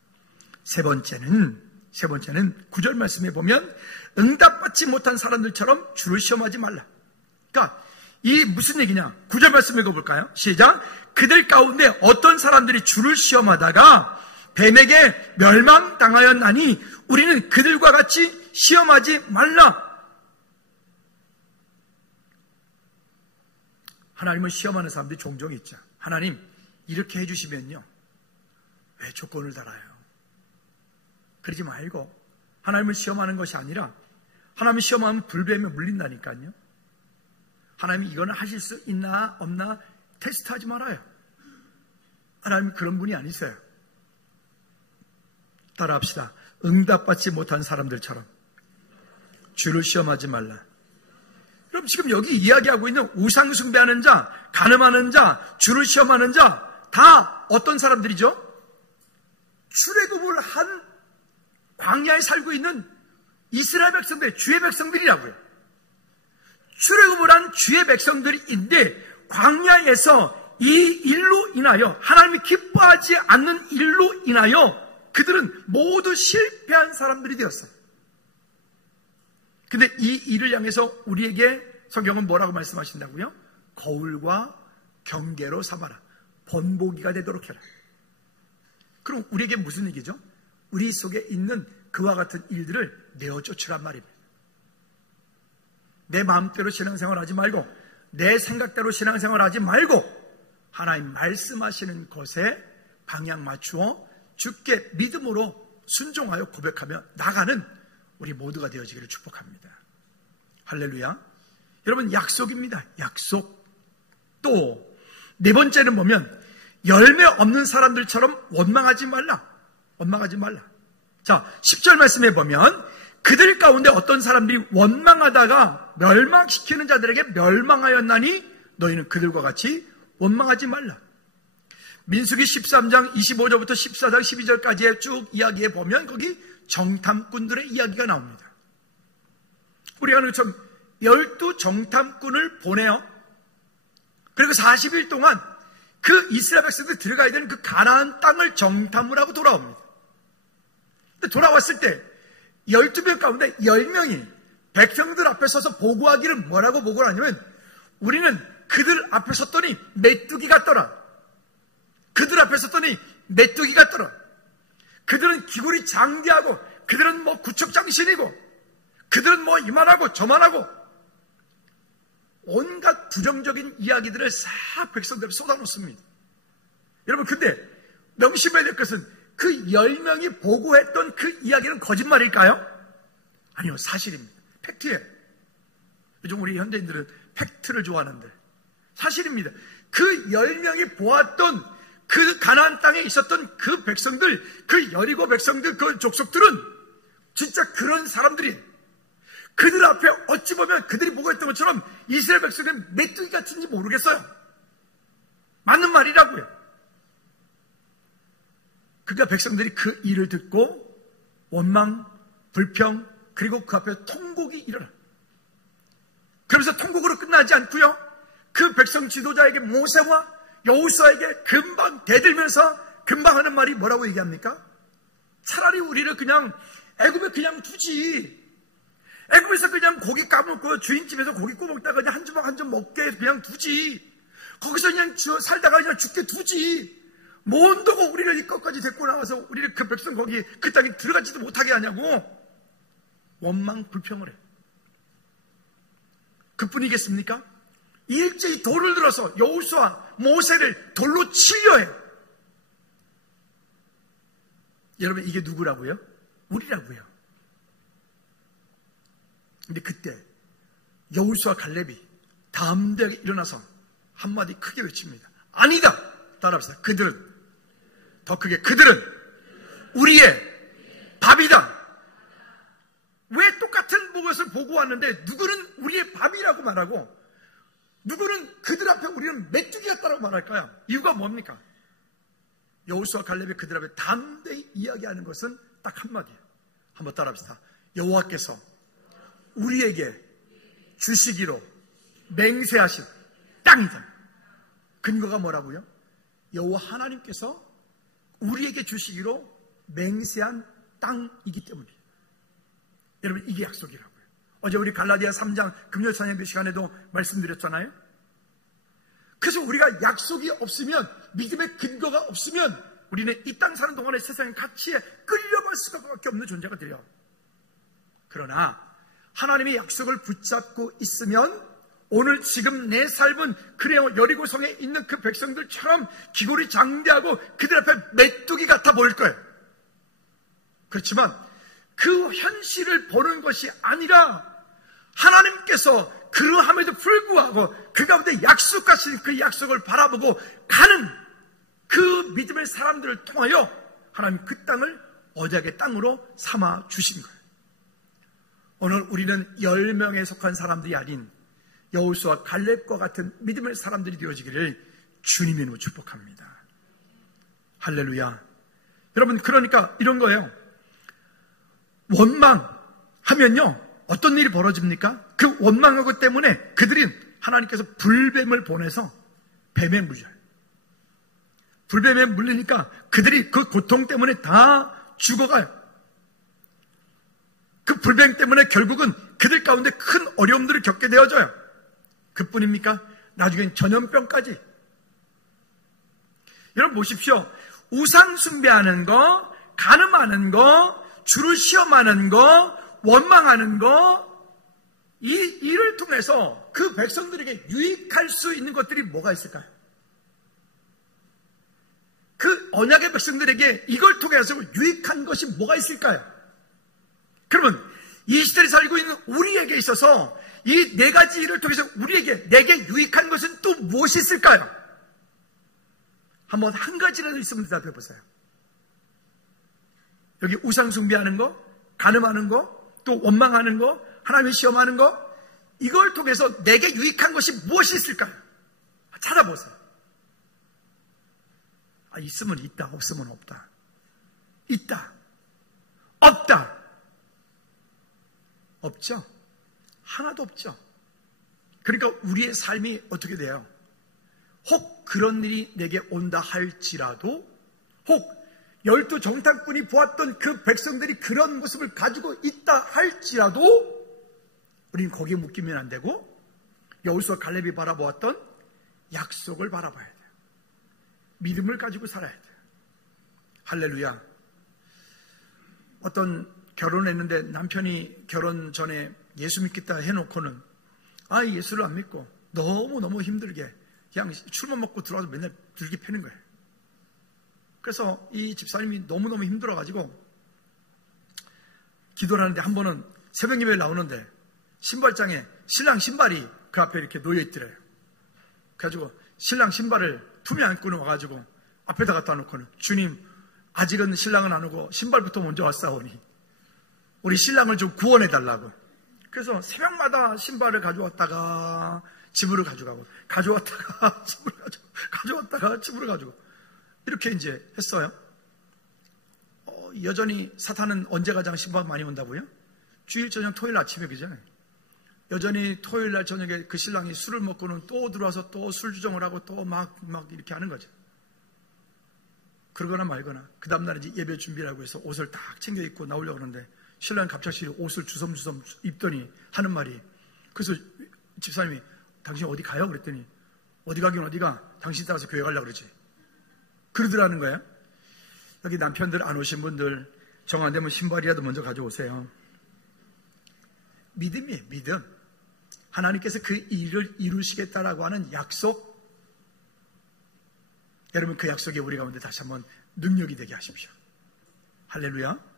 세 번째는 9절 말씀에 보면 응답받지 못한 사람들처럼 주를 시험하지 말라. 그러니까 이 무슨 얘기냐? 9절 말씀 읽어볼까요? 시작. 그들 가운데 어떤 사람들이 주를 시험하다가 뱀에게 멸망당하였나니 우리는 그들과 같이 시험하지 말라. 하나님을 시험하는 사람들이 종종 있죠. 하나님, 이렇게 해주시면요, 왜 조건을 달아요? 그러지 말고 하나님을 시험하는 것이 아니라, 하나님을 시험하면 불뱀에 물린다니까요. 하나님이 이거는 하실 수 있나 없나 테스트하지 말아요. 하나님은 그런 분이 아니세요. 따라합시다. 응답받지 못한 사람들처럼 주를 시험하지 말라. 그럼 지금 여기 이야기하고 있는 우상 숭배하는 자, 간음하는 자, 주를 시험하는 자, 다 어떤 사람들이죠? 출애굽을 한 광야에 살고 있는 이스라엘 백성들, 주의 백성들이라고요. 출애굽을 한 주의 백성들인데 광야에서 이 일로 인하여, 하나님이 기뻐하지 않는 일로 인하여 그들은 모두 실패한 사람들이 되었어요. 근데 이 일을 향해서 우리에게 성경은 뭐라고 말씀하신다고요? 거울과 경계로 삼아라. 본보기가 되도록 해라. 그럼 우리에게 무슨 얘기죠? 우리 속에 있는 그와 같은 일들을 내어 쫓으란 말입니다. 내 마음대로 신앙생활 하지 말고, 내 생각대로 신앙생활 하지 말고, 하나님 말씀하시는 것에 방향 맞추어 주께 믿음으로 순종하여 고백하며 나가는 우리 모두가 되어지기를 축복합니다. 할렐루야. 여러분, 약속입니다. 약속. 또 네 번째는 보면 열매 없는 사람들처럼 원망하지 말라. 원망하지 말라. 자, 10절 말씀에 보면 그들 가운데 어떤 사람들이 원망하다가 멸망시키는 자들에게 멸망하였나니 너희는 그들과 같이 원망하지 말라. 민수기 13장 25절부터 14장 12절까지의 쭉 이야기에 보면 거기 정탐꾼들의 이야기가 나옵니다. 우리가 12 정탐꾼을 보내요. 그리고 40일 동안 그 이스라엘 백성들이 들어가야 되는 그 가나안 땅을 정탐을 하고 돌아옵니다. 근데 돌아왔을 때 12명 가운데 10명이 백성들 앞에 서서 보고하기를 뭐라고 보고를 하냐면, 우리는 그들 앞에 섰더니 메뚜기 같더라. 그들 앞에 섰더니 메뚜기 같더라. 그들은 기골이 장대하고, 그들은 뭐 구척장신이고, 그들은 뭐 이만하고 저만하고, 온갖 부정적인 이야기들을 싹 백성들에 쏟아놓습니다. 여러분, 근데 명심해야 될 것은 그 10명이 보고했던 그 이야기는 거짓말일까요? 아니요, 사실입니다. 팩트예요. 요즘 우리 현대인들은 팩트를 좋아하는데 사실입니다. 그 10명이 보았던 그 가나안 땅에 있었던 그 백성들, 그 여리고 백성들, 그 족속들은 진짜 그런 사람들이, 그들 앞에 어찌 보면 그들이 보고했던 것처럼 이스라엘 백성은 메뚜기 같은지 모르겠어요. 맞는 말이라고요. 그러니까 백성들이 그 일을 듣고 원망, 불평, 그리고 그 앞에 통곡이 일어나. 그러면서 통곡으로 끝나지 않고요, 그 백성 지도자에게, 모세와 여호수아에게 금방 대들면서 금방 하는 말이 뭐라고 얘기합니까? 차라리 우리를 그냥 애굽에 그냥 두지. 그냥 고기 까먹고 주인집에서 고기 구워 먹다가 그냥 한 주먹 한 점 먹게 그냥 두지. 거기서 그냥 살다가 그냥 죽게 두지. 뭔도고 우리를 이것까지 데리고 나와서 우리를 그 백성 거기 그 땅에 들어가지도 못하게 하냐고. 원망 불평을 해. 그뿐이겠습니까? 일제히 돌을 들어서 여호수아 모세를 돌로 치려 해. 여러분, 이게 누구라고요? 우리라고요. 근데 그때 여호수아 갈렙이 담대하게 일어나서 한마디 크게 외칩니다. 아니다! 따라합시다. 그들은, 더 크게, 그들은 우리의 밥이다. 왜 똑같은 것을 보고 왔는데 누구는 우리의 밥이라고 말하고 누구는 그들 앞에 우리는 메뚜기였다라고 말할까요? 이유가 뭡니까? 여호수아 갈렙이 그들 앞에 담대히 이야기하는 것은 딱 한마디예요. 한번 따라합시다. 여호와께서 우리에게 주시기로 맹세하신 땅이다. 근거가 뭐라고요? 여호와 하나님께서 우리에게 주시기로 맹세한 땅이기 때문이에요. 여러분, 이게 약속이라고요. 어제 우리 갈라디아 3장 금요 찬양배 시간에도 말씀드렸잖아요. 그래서 우리가 약속이 없으면, 믿음의 근거가 없으면 우리는 이 땅 사는 동안에 세상의 가치에 끌려갈 수밖에 없는 존재가 돼요. 그러나 하나님의 약속을 붙잡고 있으면 오늘 지금 내 삶은 그래요, 여리고성에 있는 그 백성들처럼 기골이 장대하고 그들 앞에 메뚜기 같아 보일 거예요. 그렇지만 그 현실을 보는 것이 아니라 하나님께서 그러함에도 불구하고 그 가운데 약속하신 그 약속을 바라보고 가는 그 믿음의 사람들을 통하여 하나님 그 땅을 언약의 땅으로 삼아 주신 거예요. 오늘 우리는 10명에 속한 사람들이 아닌 여호수아 갈렙과 같은 믿음의 사람들이 되어지기를 주님의 이름으로 축복합니다. 할렐루야. 여러분, 그러니까 이런 거예요. 원망하면요 어떤 일이 벌어집니까? 그 원망하고 때문에 그들이 하나님께서 불뱀을 보내서 뱀에 물려요. 불뱀에 물리니까 그들이 그 고통 때문에 다 죽어가요. 그 불뱀 때문에 결국은 그들 가운데 큰 어려움들을 겪게 되어져요. 그뿐입니까? 나중엔 전염병까지. 여러분 보십시오. 우상 숭배하는 거, 간음하는 거, 주를 시험하는 거, 원망하는 거, 이 일을 통해서 그 백성들에게 유익할 수 있는 것들이 뭐가 있을까요? 그 언약의 백성들에게 이걸 통해서 유익한 것이 뭐가 있을까요? 그러면 이 시대를 살고 있는 우리에게 있어서 이 네 가지 일을 통해서 내게 유익한 것은 또 무엇이 있을까요? 한번 한 가지라도 있으면 대답해 보세요. 여기 우상 숭배하는 거, 간음하는 거, 또 원망하는 거, 하나님을 시험하는 거, 이걸 통해서 내게 유익한 것이 무엇이 있을까요? 찾아보세요. 있으면 있다, 없으면 없다. 있다, 없다. 없죠? 하나도 없죠. 그러니까 우리의 삶이 어떻게 돼요? 혹 그런 일이 내게 온다 할지라도, 혹 12 정탐꾼이 보았던 그 백성들이 그런 모습을 가지고 있다 할지라도 우리는 거기에 묶이면 안 되고 여호수아 갈렙이 바라보았던 약속을 바라봐야 돼요. 믿음을 가지고 살아야 돼요. 할렐루야. 어떤 결혼했는데 남편이 결혼 전에 예수 믿겠다 해놓고는 예수를 안 믿고 너무너무 힘들게 그냥 술만 먹고 들어와서 맨날 들기 패는 거예요. 그래서 이 집사님이 너무너무 힘들어가지고 기도를 하는데 한 번은 새벽 예배에 나오는데 신발장에 신랑 신발이 그 앞에 이렇게 놓여있더래요. 그래가지고 신랑 신발을 품에 안고 와가지고 앞에다 갖다 놓고는 주님, 아직은 신랑은 안 오고 신발부터 먼저 왔사오니 우리 신랑을 좀 구원해달라고. 그래서 새벽마다 신발을 가져왔다가 집으로 가져가고, 가져왔다가 집으로 가져가고, 가져왔다가 집으로 가지고 이렇게 이제 했어요. 여전히 사탄은 언제 가장 신발 많이 온다고요? 주일 저녁 토요일 아침에, 그죠? 여전히 토요일 날 저녁에 그 신랑이 술을 먹고는 또 들어와서 또 술 주정을 하고 또 막 이렇게 하는 거죠. 그러거나 말거나 그 다음날 이제 예배 준비를 하고 해서 옷을 딱 챙겨 입고 나오려고 하는데 신랑이 갑자기 옷을 주섬주섬 입더니 하는 말이, 그래서 집사님이 당신 어디 가요? 그랬더니 어디 가긴 어디가, 당신 따라서 교회 가려고 그러지. 그러더라는 거예요. 여기 남편들 안 오신 분들 정 안 되면 신발이라도 먼저 가져오세요. 믿음이에요. 믿음. 하나님께서 그 일을 이루시겠다라고 하는 약속, 여러분 그 약속에 우리 가운데 다시 한번 능력이 되게 하십시오. 할렐루야.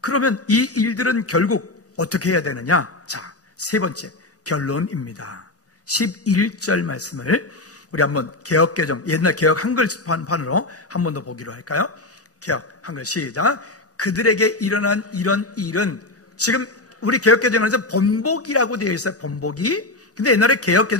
그러면 이 일들은 결국 어떻게 해야 되느냐? 자, 세 번째 결론입니다. 11절 말씀을 우리 한번 개역개정, 옛날 개역 한글판으로 한 번 더 보기로 할까요? 개역 한글 시작. 그들에게 일어난 이런 일은, 지금 우리 개역개정에서 번복이라고 되어 있어요. 번복이. 근데 옛날에 개역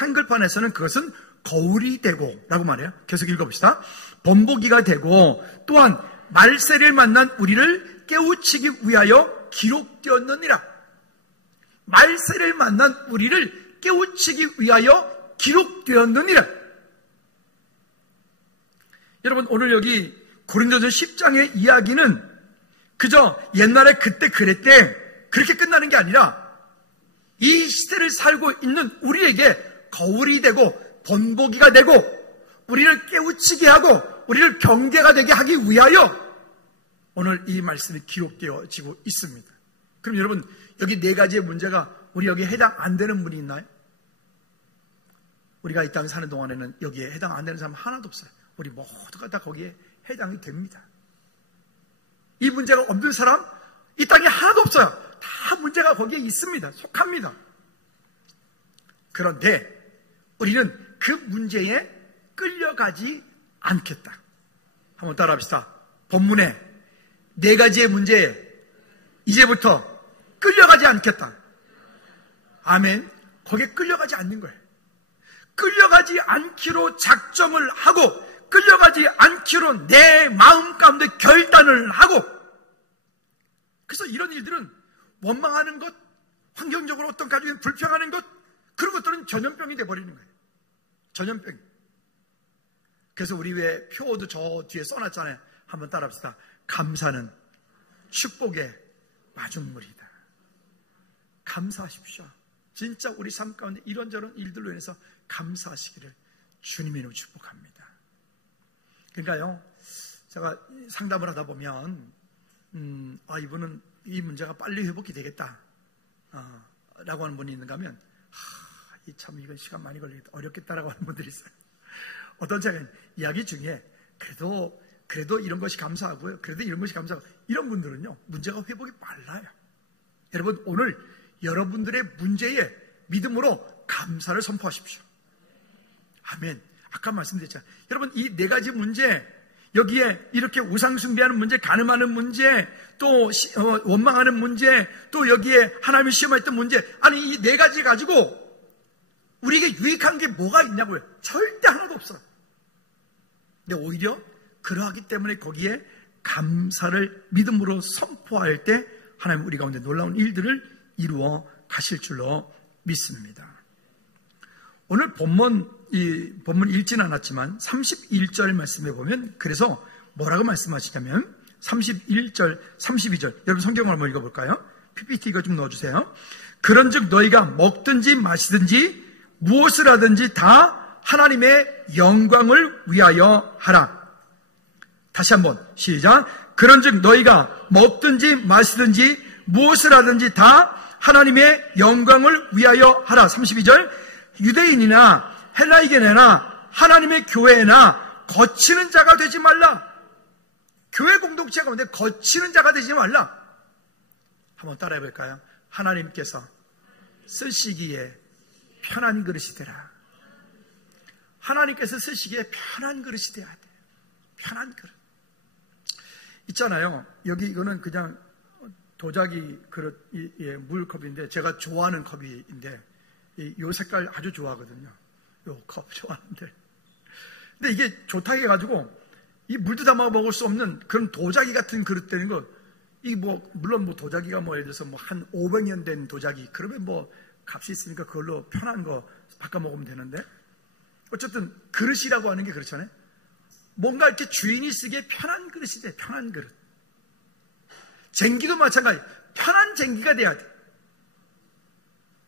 한글판에서는 그것은 거울이 되고 라고 말해요. 계속 읽어봅시다. 번복이가 되고 또한 말세를 만난 우리를 깨우치기 위하여 기록되었느니라. 말세를 만난 우리를 깨우치기 위하여 기록되었느니라. 여러분 오늘 여기 고린도전 10장의 이야기는 그저 옛날에 그때 그랬대 그렇게 끝나는 게 아니라 이 시대를 살고 있는 우리에게 거울이 되고 번복이가 되고 우리를 깨우치게 하고 우리를 경계가 되게 하기 위하여 오늘 이 말씀이 기록되어지고 있습니다. 그럼 여러분 여기 네 가지의 문제가 우리 여기에 해당 안 되는 분이 있나요? 우리가 이 땅에 사는 동안에는 여기에 해당 안 되는 사람 하나도 없어요. 우리 모두가 다 거기에 해당이 됩니다. 이 문제가 없는 사람 이 땅에 하나도 없어요. 다 문제가 거기에 있습니다. 속합니다. 그런데 우리는 그 문제에 끌려가지 않겠다. 한번 따라합시다. 본문에 네 가지의 문제에 이제부터 끌려가지 않겠다. 아멘. 거기에 끌려가지 않는 거예요. 끌려가지 않기로 작정을 하고 끌려가지 않기로 내 마음 가운데 결단을 하고, 그래서 이런 일들은 원망하는 것, 환경적으로 어떤 가족이 불평하는 것, 그런 것들은 전염병이 돼버리는 거예요. 전염병. 그래서 우리 왜 표어도 저 뒤에 써놨잖아요. 한번 따라합시다. 감사는 축복의 마중물이다. 감사하십시오. 진짜 우리 삶 가운데 이런저런 일들로 인해서 감사하시기를 주님의 이름으로 축복합니다. 그러니까요, 제가 상담을 하다 보면 이분은 이 문제가 빨리 회복이 되겠다 라고 하는 분이 있는가 하면 참 이건 시간 많이 걸리겠다, 어렵겠다라고 하는 분들이 있어요. 어떤 제가 이야기 중에 그래도 이런 것이 감사하고요, 그래도 이런 것이 감사하고, 이런 분들은요 문제가 회복이 빨라요. 여러분 오늘 여러분들의 문제에 믿음으로 감사를 선포하십시오. 아멘. 아까 말씀드렸잖아요. 여러분 이 네 가지 문제, 여기에 이렇게 우상숭배하는 문제, 간음하는 문제, 또 원망하는 문제, 또 여기에 하나님을 시험했던 문제, 아니 이 네 가지 가지고 우리에게 유익한 게 뭐가 있냐고요. 절대 하나도 없어요. 근데 오히려 그러하기 때문에 거기에 감사를 믿음으로 선포할 때 하나님 우리 가운데 놀라운 일들을 이루어 가실 줄로 믿습니다. 오늘 본문 읽지는 않았지만 31절 말씀에 보면 그래서 뭐라고 말씀하시냐면 31절, 32절 여러분 성경을 한번 읽어볼까요? PPT 이거 좀 넣어주세요. 그런즉 너희가 먹든지 마시든지 무엇을 하든지 다 하나님의 영광을 위하여 하라. 다시 한번 시작. 그런즉 너희가 먹든지 마시든지 무엇을 하든지 다 하나님의 영광을 위하여 하라. 32절. 유대인이나 헬라이게나 하나님의 교회나 거치는 자가 되지 말라. 교회 공동체 가운데 거치는 자가 되지 말라. 한번 따라해 볼까요? 하나님께서 쓰시기에 편한 그릇이 되라. 하나님께서 쓰시기에 편한 그릇이 돼야 돼요. 편한 그릇. 있잖아요. 여기 이거는 그냥 도자기 그릇, 물컵인데 제가 좋아하는 컵인데 이 색깔 아주 좋아하거든요. 요 컵 좋아하는데. 근데 이게 좋다고 해가지고 이 물도 담아 먹을 수 없는 그런 도자기 같은 그릇 되는 거, 이 물론 도자기가 예를 들어서 한 500년 된 도자기, 그러면 값이 있으니까 그걸로 편한 거 바꿔 먹으면 되는데, 어쨌든 그릇이라고 하는 게 그렇잖아요. 뭔가 이렇게 주인이 쓰기에 편한 그릇이 돼. 편한 그릇. 쟁기도 마찬가지. 편한 쟁기가 돼야 돼.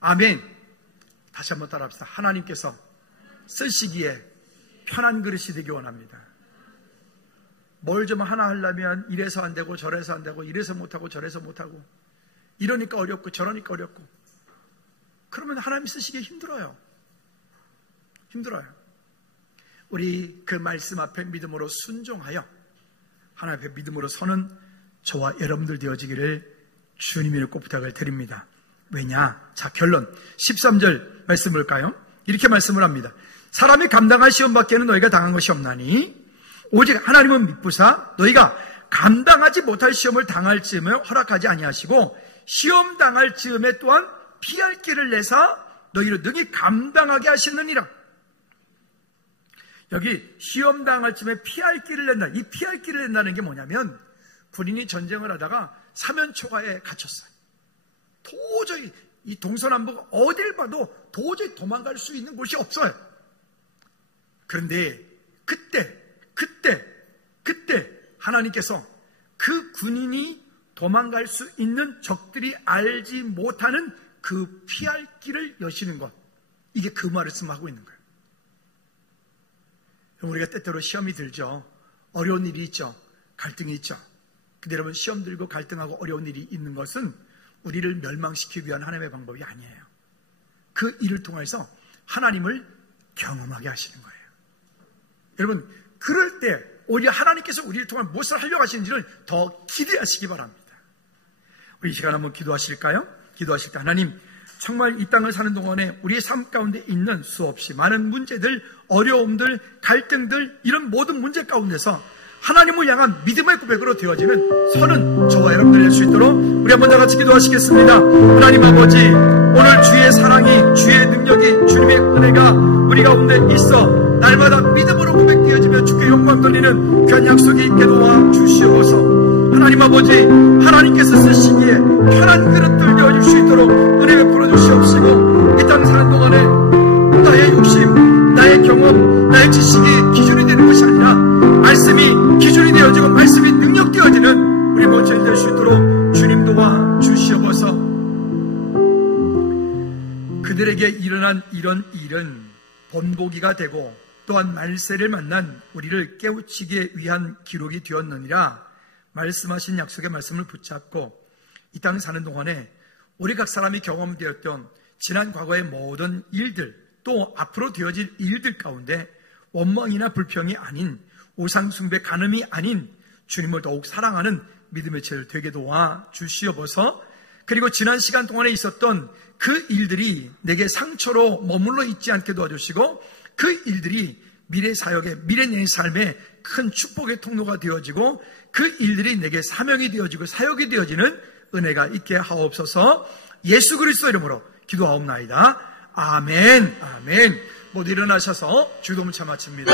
아멘. 다시 한번 따라합시다. 하나님께서 쓰시기에 편한 그릇이 되기 원합니다. 뭘 좀 하나 하려면 이래서 안 되고 저래서 안 되고 이래서 못하고 저래서 못하고 이러니까 어렵고 저러니까 어렵고 그러면 하나님 쓰시기에 힘들어요. 우리 그 말씀 앞에 믿음으로 순종하여 하나님 앞에 믿음으로 서는 저와 여러분들 되어지기를 주님의 꼭 부탁을 드립니다. 왜냐? 자, 결론 13절 말씀 볼까요? 이렇게 말씀을 합니다. 사람이 감당할 시험 밖에는 너희가 당한 것이 없나니 오직 하나님은 미쁘사 너희가 감당하지 못할 시험을 당할 즈음에 허락하지 아니하시고 시험 당할 즈음에 또한 피할 길을 내사 너희를 능히 감당하게 하시느니라. 여기 시험 당할 즈음에 피할 길을 낸다. 이 피할 길을 낸다는 게 뭐냐면 군인이 전쟁을 하다가 사면초가에 갇혔어요. 도저히 이 동서남북 어딜 봐도 도저히 도망갈 수 있는 곳이 없어요. 그런데 그때 하나님께서 그 군인이 도망갈 수 있는 적들이 알지 못하는 그 피할 길을 여시는 것, 이게 그 말씀하고 있는 거예요. 우리가 때때로 시험이 들죠. 어려운 일이 있죠. 갈등이 있죠. 근데 여러분, 시험 들고 갈등하고 어려운 일이 있는 것은 우리를 멸망시키기 위한 하나님의 방법이 아니에요. 그 일을 통해서 하나님을 경험하게 하시는 거예요. 여러분, 그럴 때 오히려 하나님께서 우리를 통해 무엇을 하려고 하시는지를 더 기대하시기 바랍니다. 우리 이 시간 한번 기도하실까요? 기도하실 때 하나님, 정말 이 땅을 사는 동안에 우리의 삶 가운데 있는 수없이 많은 문제들, 어려움들, 갈등들, 이런 모든 문제 가운데서 하나님을 향한 믿음의 고백으로 되어지는 서는 저와 여러분들이 될 수 있도록 우리 한번 다 같이 기도하시겠습니다. 하나님 아버지, 오늘 주의 사랑이, 주의 능력이, 주님의 은혜가 우리 가운데 있어 날마다 믿음으로 고백되어지며 주께 영광 돌리는 귀한 약속이 있게 도와 주시옵소서. 하나님 아버지, 하나님께서 쓰시기에 편한 그릇들 되어질 수 있도록 은혜 베풀어 주시옵시고, 이 땅 사는 동안에 나의 욕심, 나의 경험, 나의 지식이 기준이 되는 것이 아니라 말씀이 기준이 되어지고 말씀이 능력되어지는 우리 모두가 될 수 있도록 주님 도와 주시옵소서. 그들에게 일어난 이런 일은 본보기가 되고 또한 말세를 만난 우리를 깨우치기 위한 기록이 되었느니라. 말씀하신 약속의 말씀을 붙잡고 이 땅 사는 동안에 우리 각 사람이 경험되었던 지난 과거의 모든 일들, 또 앞으로 되어질 일들 가운데 원망이나 불평이 아닌, 우상숭배 간음이 아닌 주님을 더욱 사랑하는 믿음의 체를 되게 도와 주시옵소서. 그리고 지난 시간 동안에 있었던 그 일들이 내게 상처로 머물러 있지 않게 도와주시고, 그 일들이 미래 사역의, 미래 내 삶의 큰 축복의 통로가 되어지고, 그 일들이 내게 사명이 되어지고 사역이 되어지는 은혜가 있게 하옵소서. 예수 그리스도 이름으로 기도하옵나이다. 아멘. 아멘. 모두 일어나셔서 주도문차 마칩니다.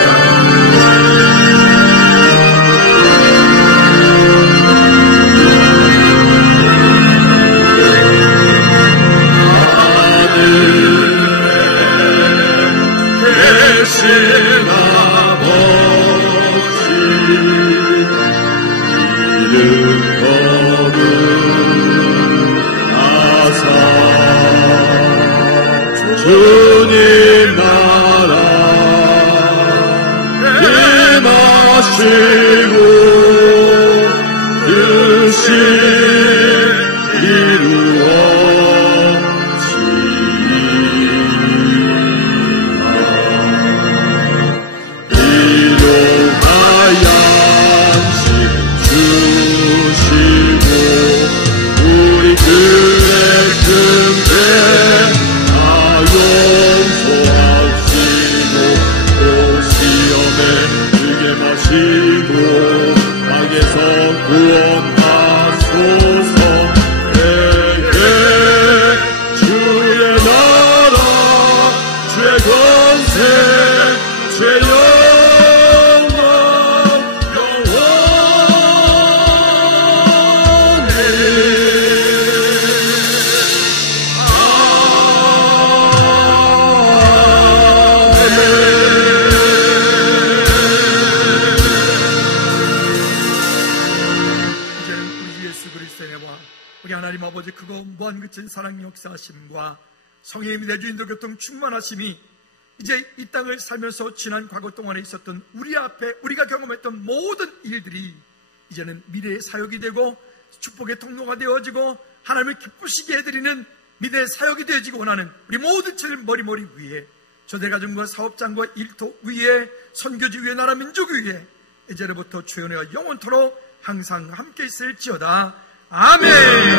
계신 아버지, 이름 거듭나사 주님 나라 임하시고 뜻이 구원하소서. 그친 사랑 역사하심과 성령의 내주인들 교통 충만하심이 이제 이 땅을 살면서 지난 과거 동안에 있었던 우리 앞에 우리가 경험했던 모든 일들이 이제는 미래의 사역이 되고 축복의 통로가 되어지고 하나님을 기쁘시게 해드리는 미래의 사역이 되어지고 원하는 우리 모든 칠 머리 위에 조대가정과 사업장과 일터 위에 선교지 위에 나라 민족 위에 이제로부터 주연회가 영원토록 항상 함께 있을지어다. 아멘.